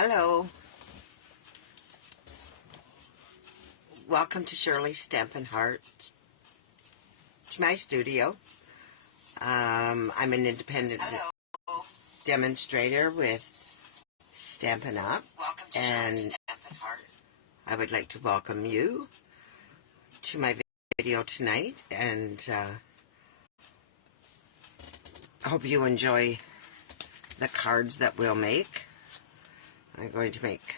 Hello. Welcome to Shirley's Stampin' Heart, to my studio. I'm an independent demonstrator with Stampin' Up, and I would like to welcome you to my video tonight, and I hope you enjoy the cards that we'll make. I'm going to make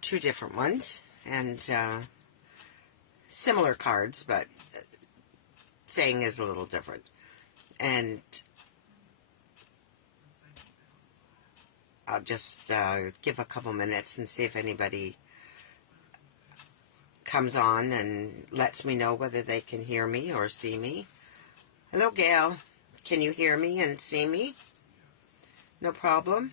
two different ones, and similar cards, but saying is a little different. And I'll just give a couple minutes and see if anybody comes on and lets me know whether they can hear me or see me. Hello, Gail. Can you hear me and see me? No problem.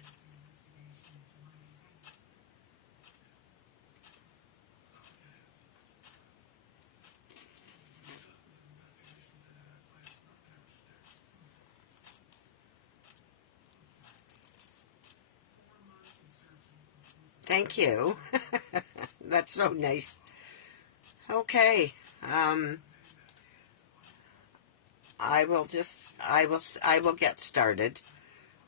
Thank you. That's so nice. Okay. I will get started.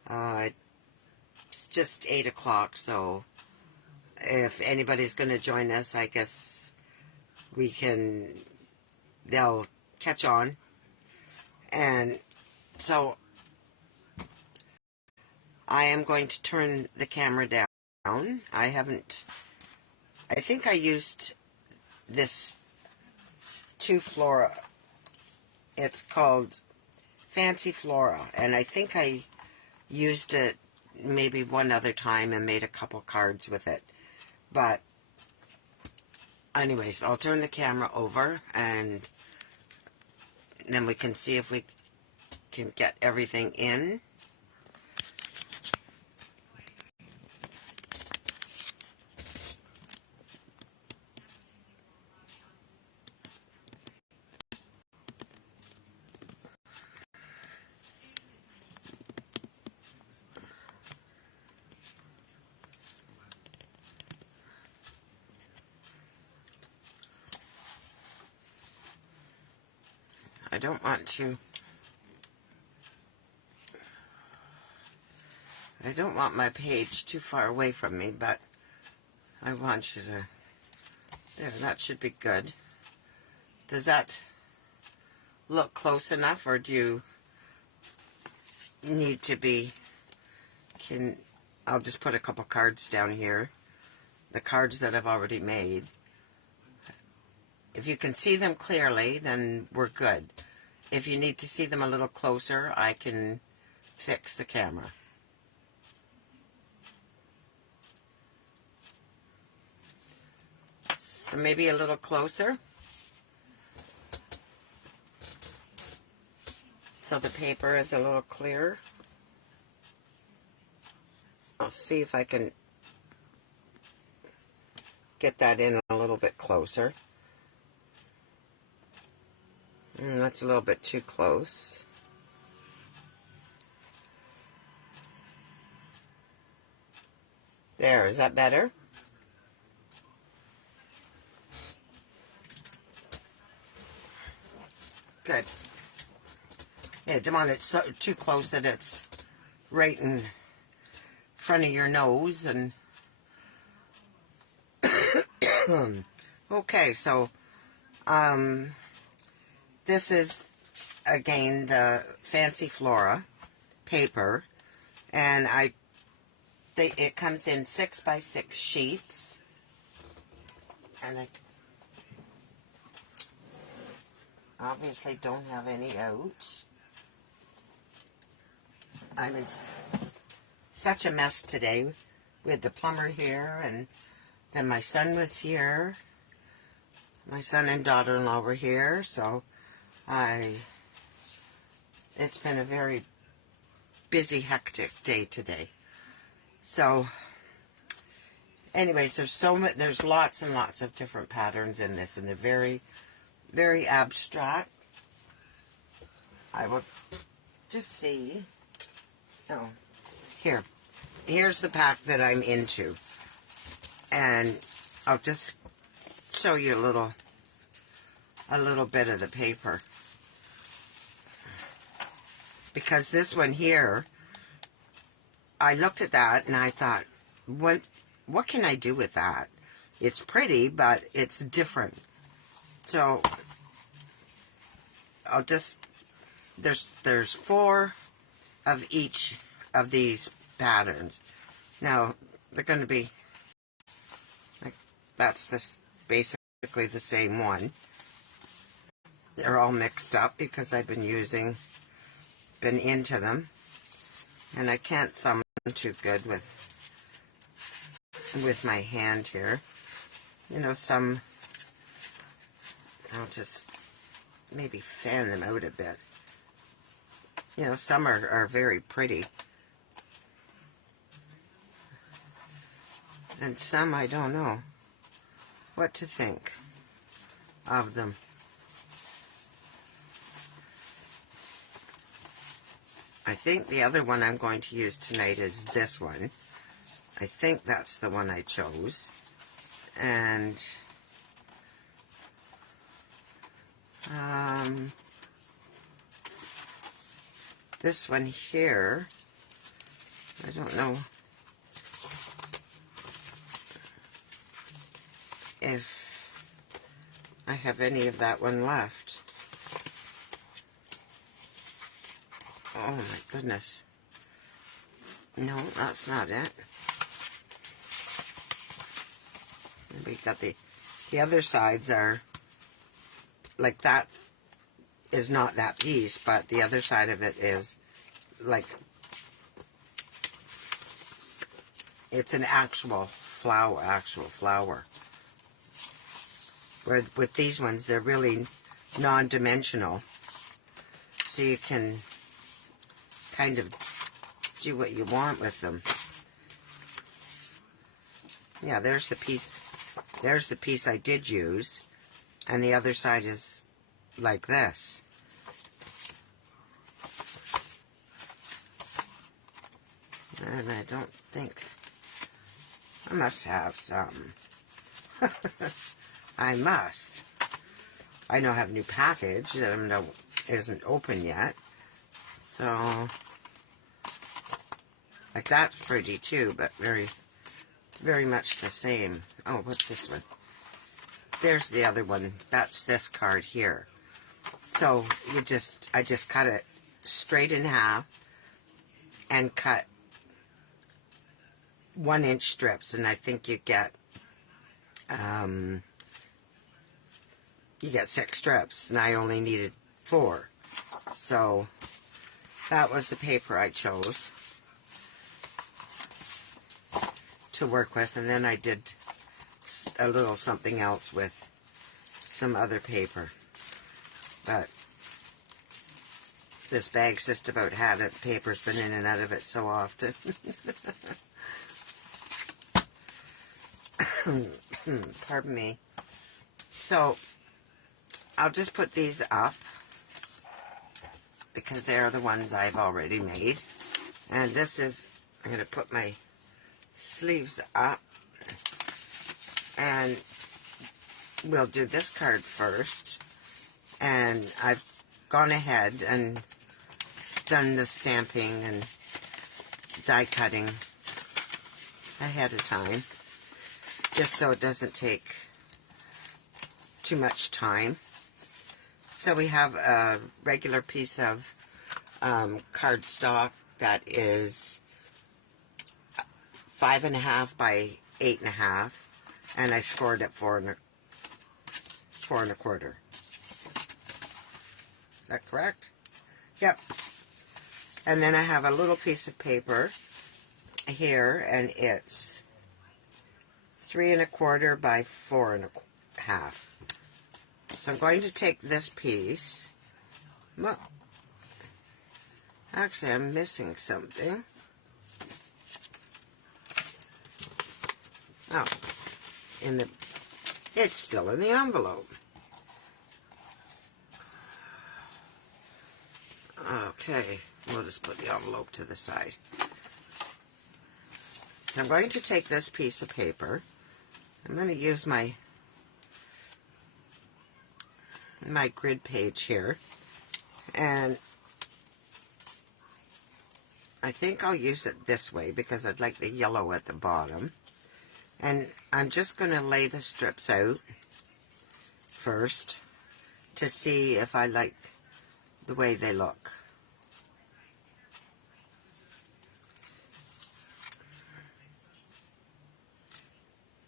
It's just 8 o'clock, so if anybody's going to join us, I guess they'll catch on. And so I am going to turn the camera down. I think I used this to Flora. It's called Fancy Flora, and I think I used it maybe one other time and made a couple cards with it. But anyways, I'll turn the camera over, and then we can see if we can get everything in. I don't want my page too far away from me, but I want you to, there, that should be good. Does that look close enough, or do you need to be, I'll just put a couple cards down here, the cards that I've already made. If you can see them clearly, then we're good. If you need to see them a little closer, I can fix the camera. So maybe a little closer, so the paper is a little clearer. I'll see if I can get that in a little bit closer. That's a little bit too close. There, is that better? Good. Yeah, don't want it so too close that it's right in front of your nose. And okay, so this is again the Fancy Flora paper, and it comes in 6x6 sheets, and I obviously don't have any out. I'm in such a mess today with the plumber here, and then my son was here. My son and daughter-in-law were here, so it's been a very busy, hectic day today. So anyways, there's lots and lots of different patterns in this, and they're very, very abstract. I will just see. Oh, here. here's the pack that I'm into. And I'll just show you a little bit of the paper. Because this one here, I looked at that and I thought, what can I do with that? It's pretty, but it's different. So I'll just, there's 4 of each of these patterns. Now, they're going to be, like, that's this basically the same one. They're all mixed up because I've been into them. And I can't thumb too good with my hand here. You know, some, I'll just maybe fan them out a bit. You know, some are very pretty. And some I don't know what to think of them. I think the other one I'm going to use tonight is this one. I think that's the one I chose. And this one here, I don't know if I have any of that one left. Oh my goodness. No, that's not it. We got the other sides are like that is not that piece, but the other side of it is like it's an actual flower. Where with these ones they're really non-dimensional, so you can kind of do what you want with them. Yeah, there's the piece. There's the piece I did use, and the other side is like this. And I don't think, I must have some. I must. I know I have a new package that isn't open yet. So, like that's pretty too, but very, very much the same. Oh, what's this one? There's the other one. That's this card here. So I just cut it straight in half and cut 1-inch strips, and I think you get 6 strips, and I only needed 4. So that was the paper I chose to work with, and then I did a little something else with some other paper. But this bag's just about had it. The paper's been in and out of it so often. Pardon me. So I'll just put these up because they're the ones I've already made. And this is, I'm going to put my sleeves up, and we'll do this card first. And I've gone ahead and done the stamping and die cutting ahead of time, just so it doesn't take too much time. So we have a regular piece of cardstock that is 5.5 by 8.5, and I scored it 4 1/4. Is that correct? Yep. And then I have a little piece of paper here, and it's 3 1/4 by 4 1/2. So I'm going to take this piece. Well, actually, I'm missing something. Oh, it's still in the envelope. Okay, we'll just put the envelope to the side. So I'm going to take this piece of paper. I'm going to use my grid page here, and I think I'll use it this way because I'd like the yellow at the bottom. And I'm just going to lay the strips out first to see if I like the way they look.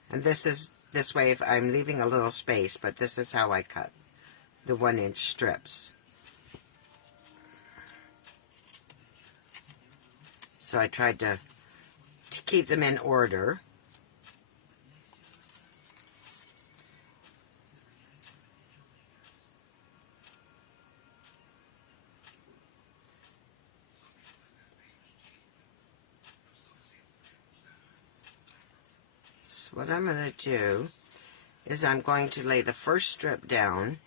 And this way if I'm leaving a little space, but this is how I cut the 1-inch strips. So I tried to keep them in order. So what I'm going to do is I'm going to lay the first strip down,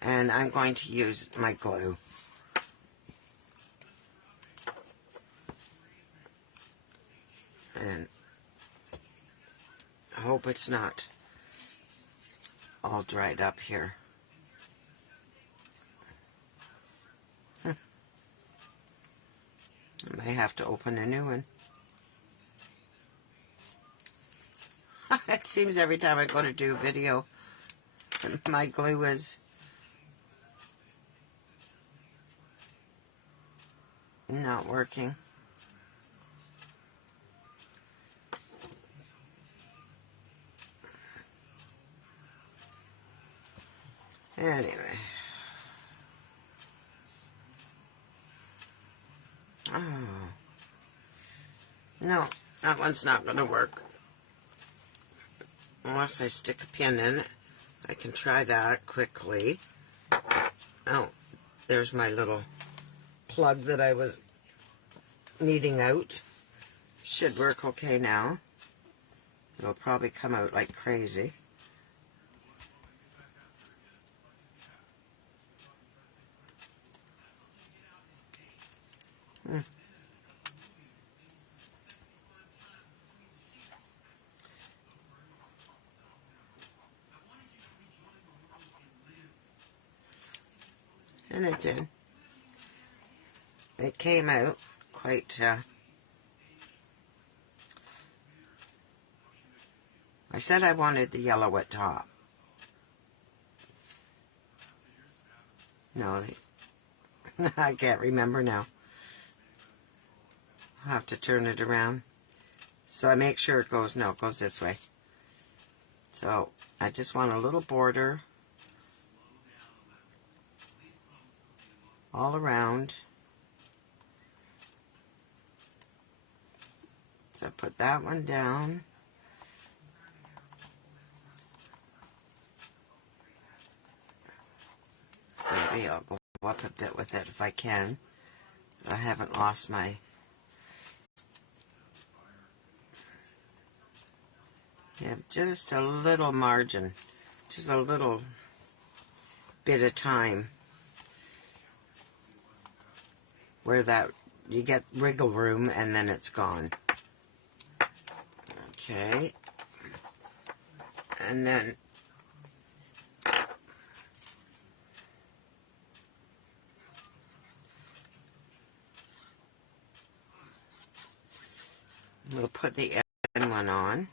and I'm going to use my glue. And I hope it's not all dried up here. I may have to open a new one. It seems every time I go to do a video, my glue is not working. Anyway. Oh. No, that one's not going to work. Unless I stick a pin in it. I can try that quickly. Oh, there's my little plug that I was needing out. Should work okay now. It'll probably come out like crazy. And it did. It came out quite, I said I wanted the yellow at top. No, I can't remember now. I'll have to turn it around. So I make sure it goes this way. So I just want a little border all around. So I put that one down. Maybe I'll go up a bit with it if I can. I haven't lost my... Yeah, just a little margin. Just a little bit of time. Where that you get wiggle room and then it's gone. Okay. And then we'll put the end one on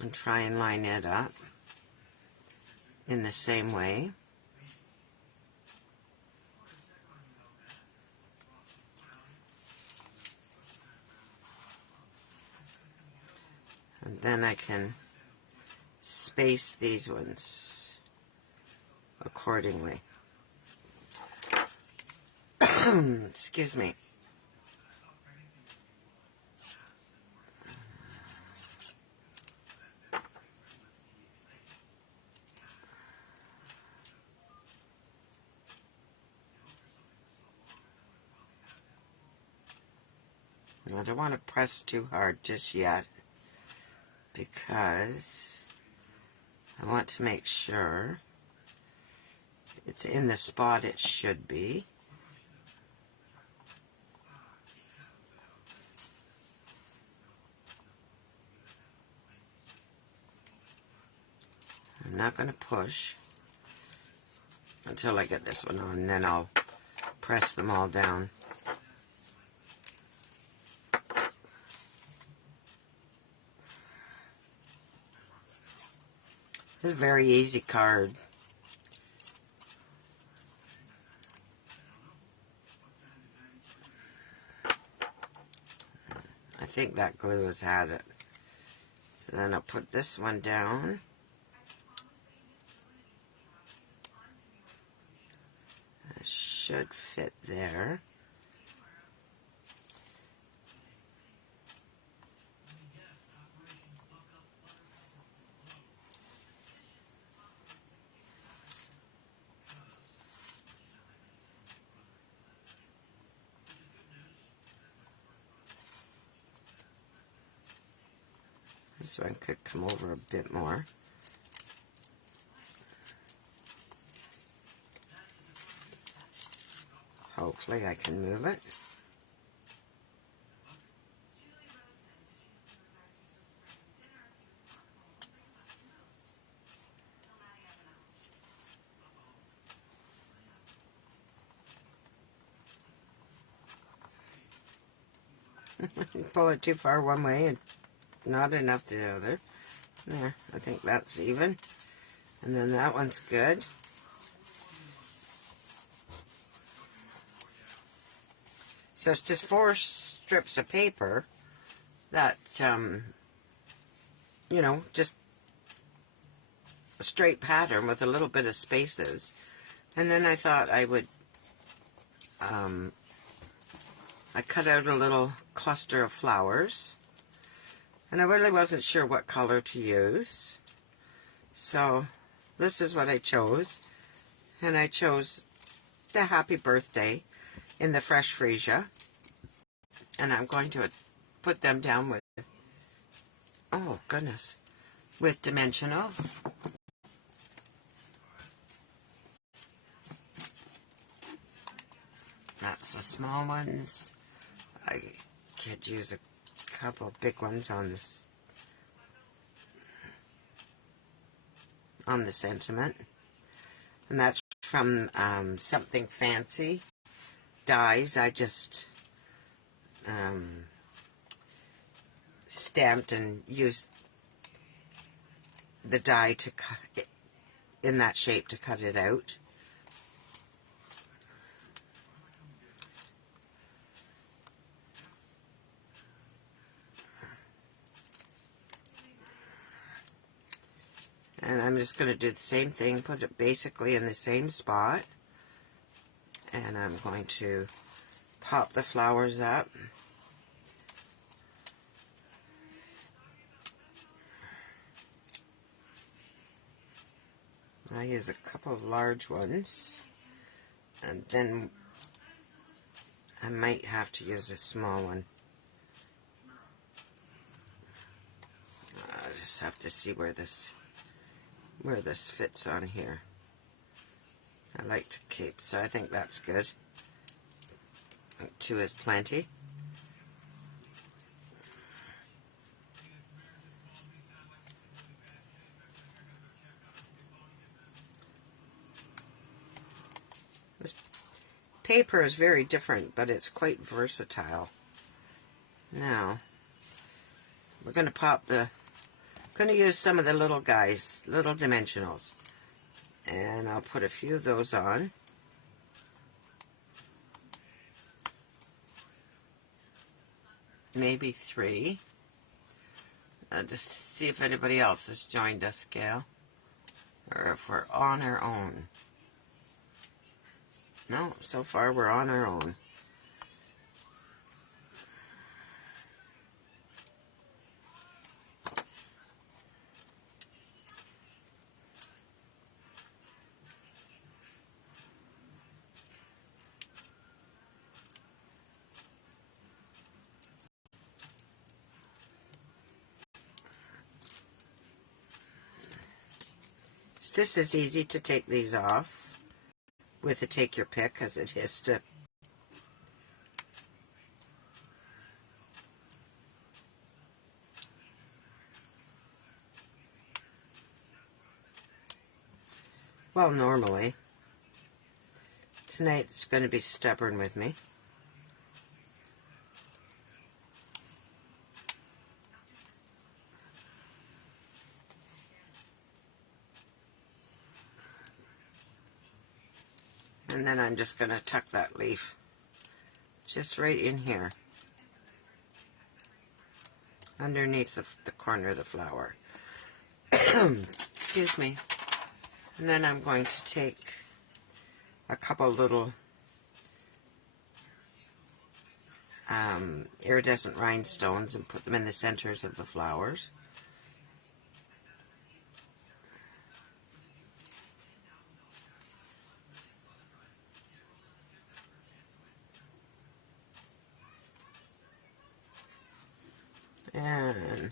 and try and line it up in the same way. And then I can space these ones accordingly. Excuse me. I don't want to press too hard just yet because I want to make sure it's in the spot it should be. not going to push until I get this one on, and then I'll press them all down. It's a very easy card. I think that glue has had it. So then I'll put this one down. It should fit there. This one could come over a bit more. Hopefully I can move it. Pull it too far one way and not enough the other. There, I think that's even. And then that one's good. So it's just 4 strips of paper that, you know, just a straight pattern with a little bit of spaces. And then I thought I would, I cut out a little cluster of flowers. And I really wasn't sure what color to use. So this is what I chose. And I chose the Happy Birthday in the fresh freesia. And I'm going to put them down with, oh goodness, with dimensionals. That's the small ones. I could use a couple big ones on this, on the sentiment. And that's from Something Fancy dies. I just stamped and used the die to cut it in that shape to cut it out. And I'm just going to do the same thing, put it basically in the same spot. And I'm going to pop the flowers up. I use a couple of large ones. And then I might have to use a small one. I just have to see where this fits on here. I like to keep, so I think that's good. I think 2 is plenty. This paper is very different, but it's quite versatile. Now, we're going to pop the, going to use some of the little guys, little dimensionals. And I'll put a few of those on. Maybe 3. Just see if anybody else has joined us, Gail. Or if we're on our own. No, so far we're on our own. It's just as easy to take these off with a take your pick as it is to Well, normally. Tonight it's going to be stubborn with me. And then I'm just going to tuck that leaf just right in here, underneath the corner of the flower. Excuse me. And then I'm going to take a couple little iridescent rhinestones and put them in the centers of the flowers. And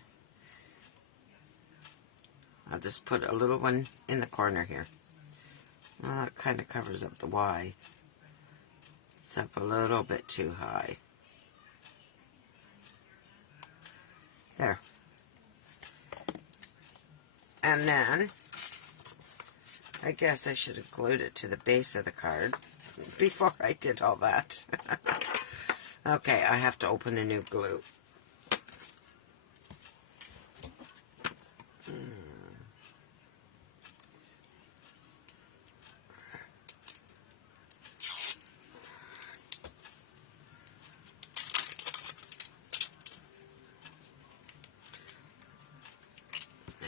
I'll just put a little one in the corner here. Well, that kind of covers up the Y. It's up a little bit too high. There. And then, I guess I should have glued it to the base of the card before I did all that. Okay, I have to open a new glue.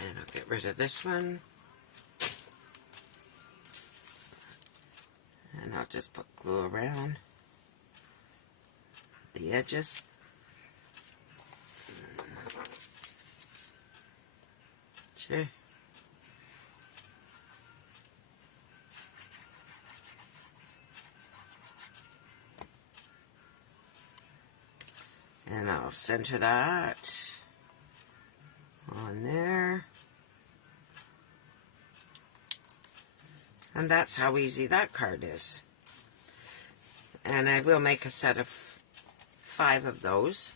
And I'll get rid of this one. And I'll just put glue around the edges. Sure. And I'll center that on there. And that's how easy that card is. And I will make a set of 5 of those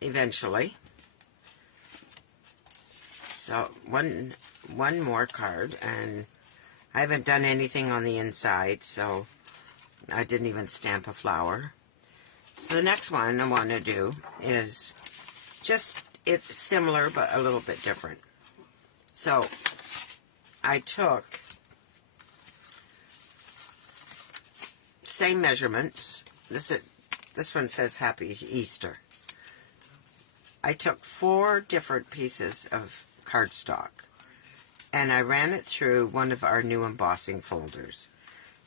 eventually. So one more card, and I haven't done anything on the inside, so I didn't even stamp a flower. So the next one I want to do is just, it's similar but a little bit different. So I took same measurements. This one says Happy Easter. I took 4 different pieces of cardstock and I ran it through one of our new embossing folders.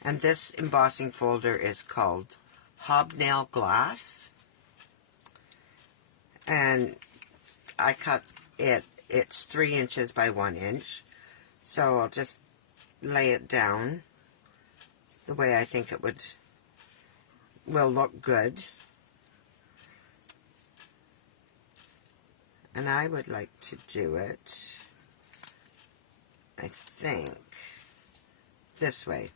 And this embossing folder is called Hobnail Glass. And I cut it, it's 3 inches by 1 inch. So I'll just lay it down the way I think it will look good. And I would like to do it, I think, this way.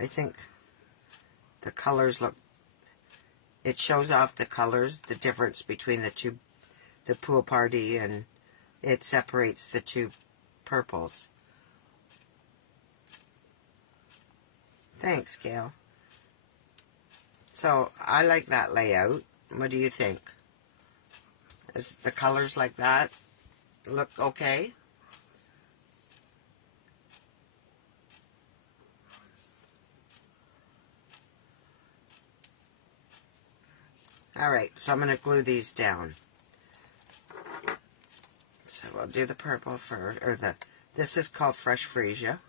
I think the colors look, it shows off the colors, the difference between the pool party, and it separates the 2 purples. Thanks, Gail. So I like that layout. What do you think? Is the colors like that look okay? Alright, so I'm going to glue these down. So I'll do the purple first, this is called Fresh Freesia.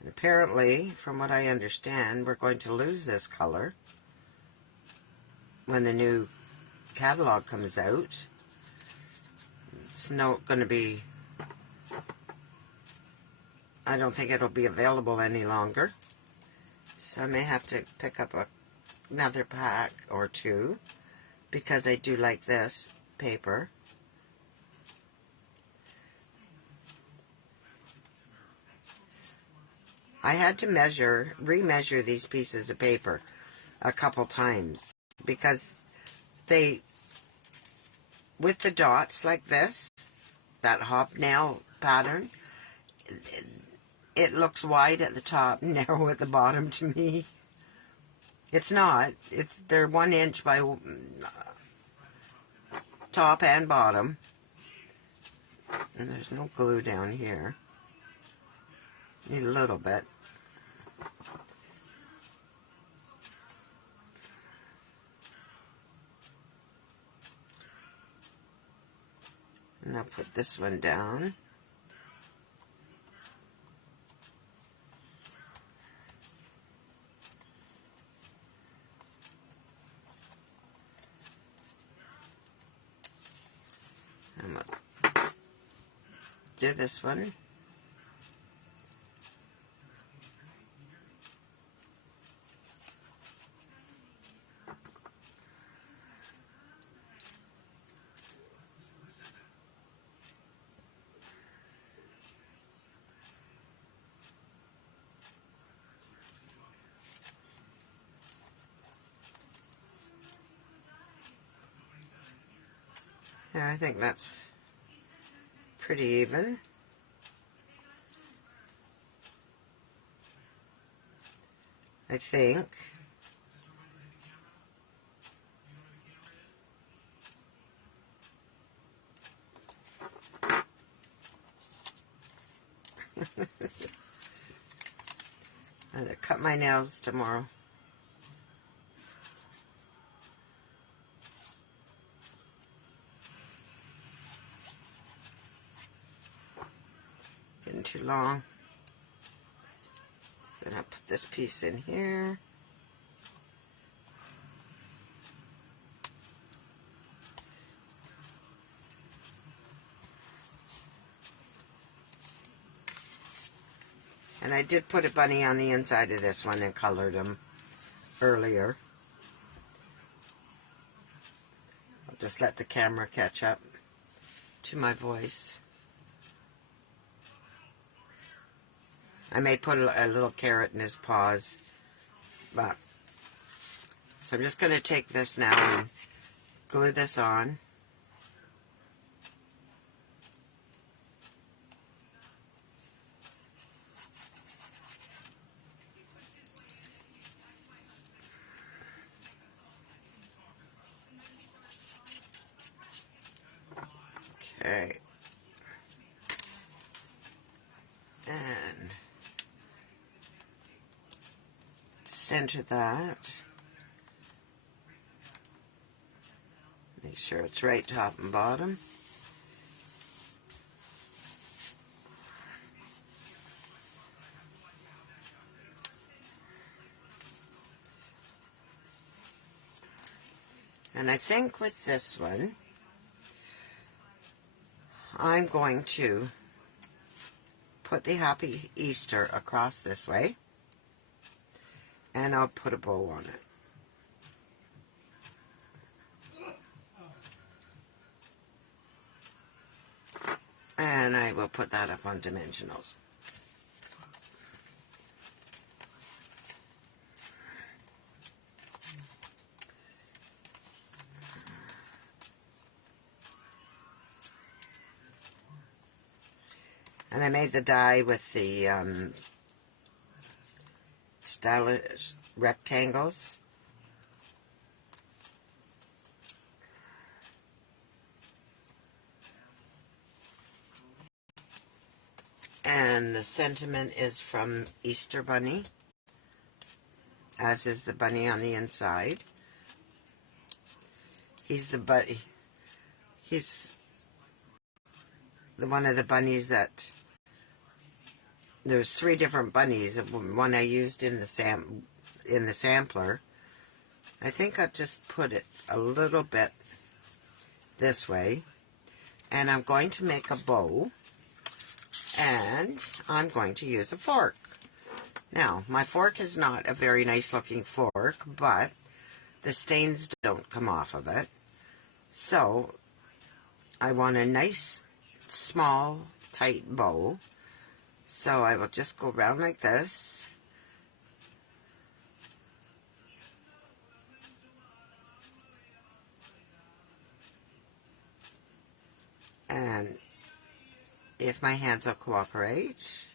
And apparently, from what I understand, we're going to lose this color when the new catalog comes out. It's not going to be, I don't think it'll be available any longer. So I may have to pick up another pack or 2, because I do like this paper. I had to remeasure these pieces of paper a couple times because they, with the dots like this, that hobnail pattern, it looks wide at the top, narrow at the bottom to me. It's not. They're 1 inch by top and bottom. And there's no glue down here. Need a little bit. And I'll put this one down. I'm going to do this one. Yeah, I think that's pretty even. I think. I'm going to cut my nails tomorrow. Getting too long. So then I'll put this piece in here. And I did put a bunny on the inside of this one and colored them earlier. I'll just let the camera catch up to my voice. I may put a little carrot in his paws, but so I'm just going to take this now and glue this on. Okay. And center that. Make sure it's right top and bottom. And I think with this one, I'm going to put the Happy Easter across this way, and I'll put a bow on it. And I will put that up on dimensionals. And I made the die with the stylish rectangles. And the sentiment is from Easter Bunny, as is the bunny on the inside. He's the bunny. He's one of the bunnies that, there's 3 different bunnies. One I used in the sampler. I think I'll just put it a little bit this way, and I'm going to make a bow, and I'm going to use a fork. Now, my fork is not a very nice looking fork, but the stains don't come off of it. So I want a nice, small, tight bow. So I will just go around like this. And if my hands will cooperate.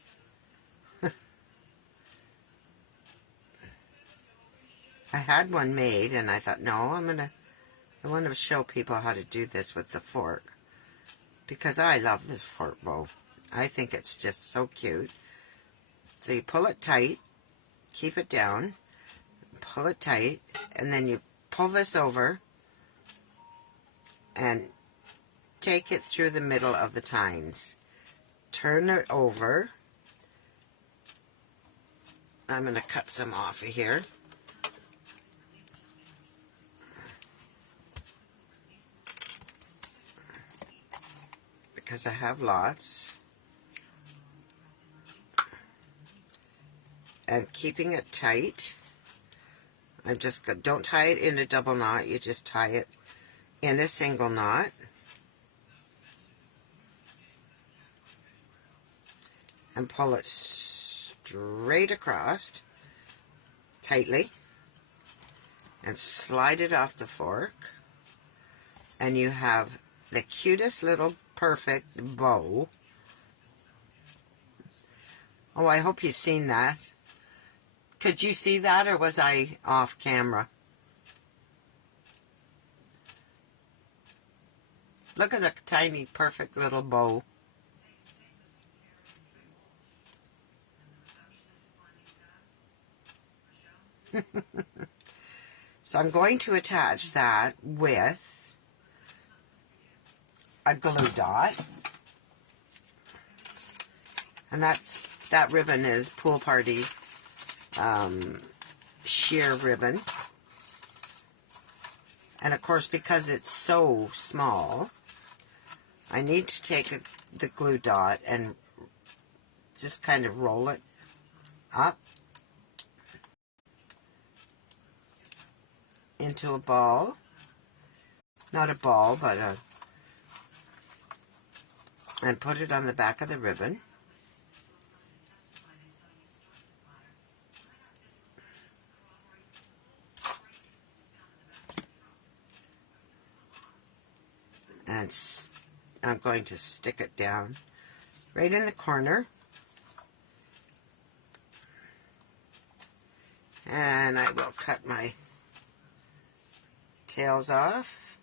I had one made and I thought, no, I want to show people how to do this with the fork. Because I love this fork bow. I think it's just so cute. So you pull it tight, keep it down, pull it tight, and then you pull this over and take it through the middle of the tines. Turn it over. I'm going to cut some off of here. Because I have lots. And keeping it tight. Don't tie it in a double knot, you just tie it in a single knot. And pull it straight across, tightly. And slide it off the fork. And you have the cutest little perfect bow. Oh, I hope you've seen that. Could you see that, or was I off camera? Look at the tiny, perfect little bow. So I'm going to attach that with a glue dot. And that ribbon is Pool Party sheer ribbon. And of course, because it's so small, I need to take the glue dot and just kind of roll it up into a ball. Not a ball, but and put it on the back of the ribbon. And I'm going to stick it down right in the corner. And I will cut my tails off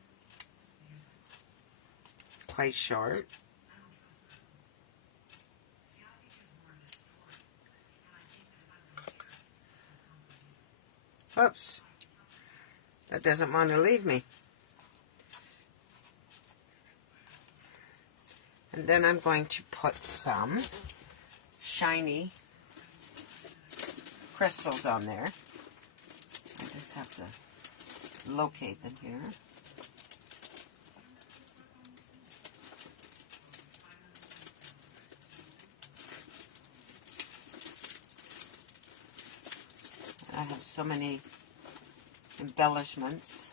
quite short. Oops, that doesn't want to leave me. And then I'm going to put some shiny crystals on there. I just have to locate them here. I have so many embellishments.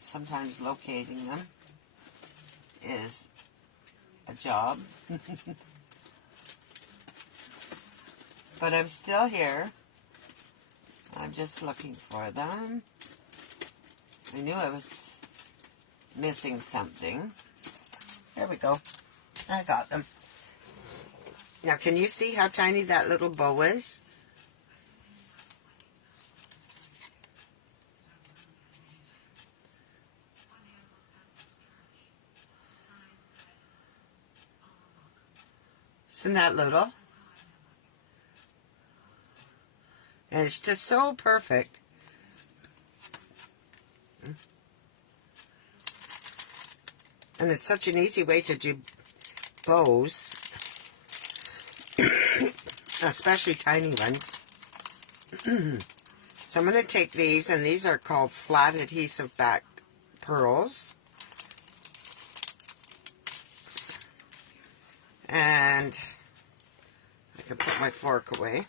Sometimes locating them is a job. But I'm still here. I'm just looking for them. I knew I was missing something. There we go. I got them. Now, can you see how tiny that little bow is? Isn't that little? And it's just so perfect. And it's such an easy way to do bows, especially tiny ones. So I'm going to take these, and these are called flat adhesive backed pearls. And I can put my fork away.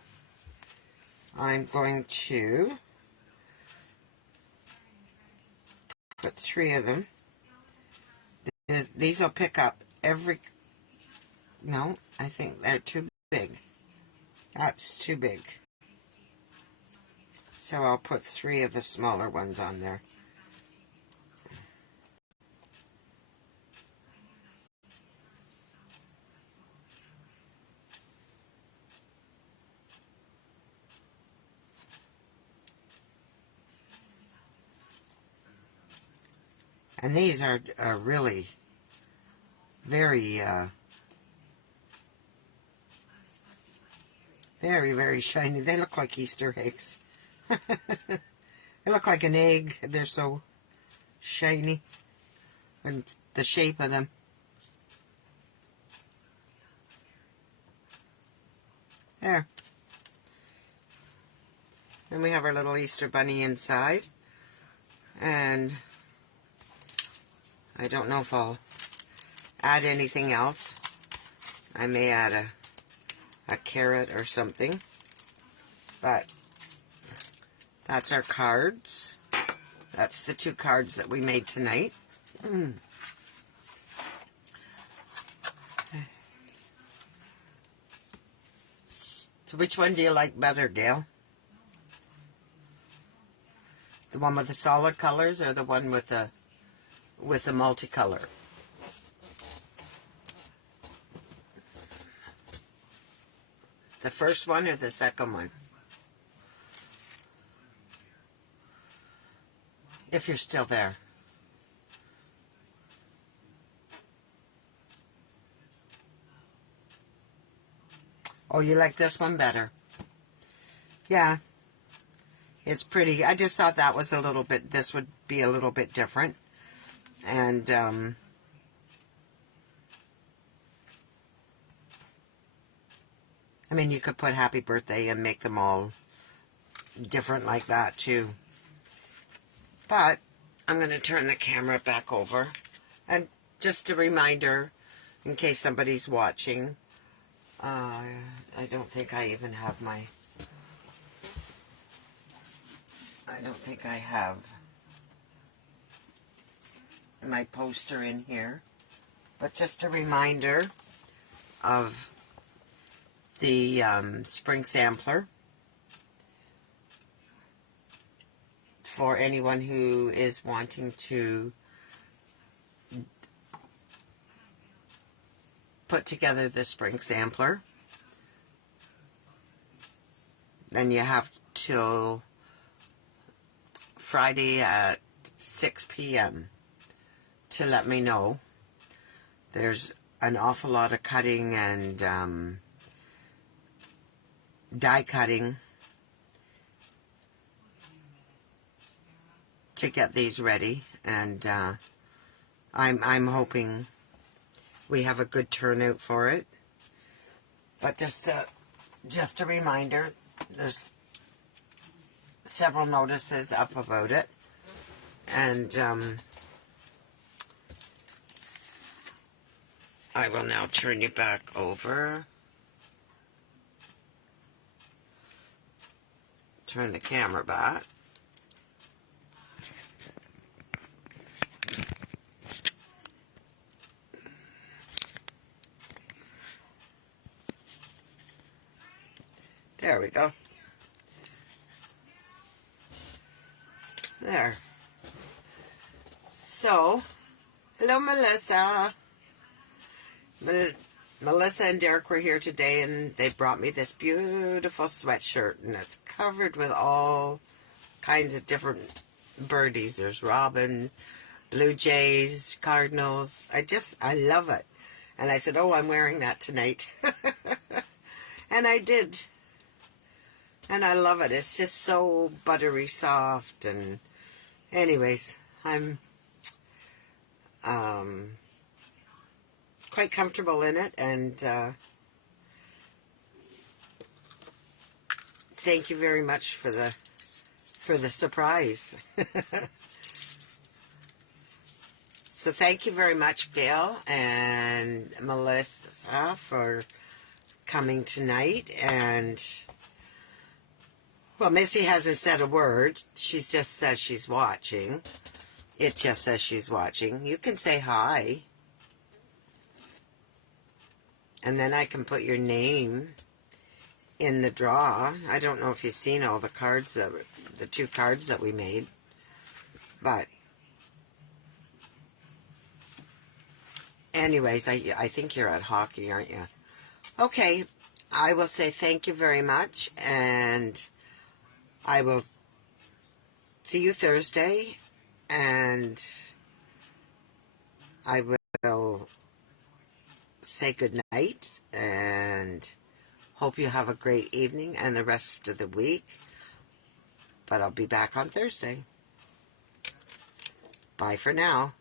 I'm going to put 3 of them these will pick up every... No, I think they're too big. That's too big. So I'll put 3 of the smaller ones on there. And these are really very, very, very shiny. They look like Easter eggs. They look like an egg. They're so shiny. And the shape of them. There. Then we have our little Easter bunny inside. And I don't know if I'll add anything else. I may add a carrot or something. But that's our cards. That's the 2 cards that we made tonight. So which one do you like better, Gail? The one with the solid colors or the one with the multicolor? The first one or the second one? If you're still there. Oh, you like this one better? Yeah. It's pretty. I just thought that was a little bit, this would be a little bit different. And, I mean, you could put happy birthday and make them all different like that, too. But I'm going to turn the camera back over. And just a reminder, in case somebody's watching, I don't think I even have my... I don't think I have my poster in here. But just a reminder of the spring sampler for anyone who is wanting to put together the spring sampler. Then you have till Friday at 6 p.m. to let me know. There's an awful lot of cutting and die cutting to get these ready, and I'm hoping we have a good turnout for it. But just a reminder, there's several notices up about it, and I will now turn you back over. Turn the camera back. There we go. There. So, hello Melissa. Melissa and Derek were here today, and they brought me this beautiful sweatshirt, and it's covered with all kinds of different birdies. There's robin, blue jays, cardinals. I love it. And I said, oh, I'm wearing that tonight. And I did. And I love it. It's just so buttery soft. And anyways, I'm quite comfortable in it. And thank you very much for the surprise. So thank you very much, Gail and Melissa, for coming tonight. And well, Missy hasn't said a word. She just says she's watching. It just says she's watching. You can say hi. And then I can put your name in the draw. I don't know if you've seen all the cards, the 2 cards that we made. But anyways, I think you're at hockey, aren't you? Okay, I will say thank you very much, and I will see you Thursday, and I will say good night, and hope you have a great evening and the rest of the week. But I'll be back on Thursday. Bye for now.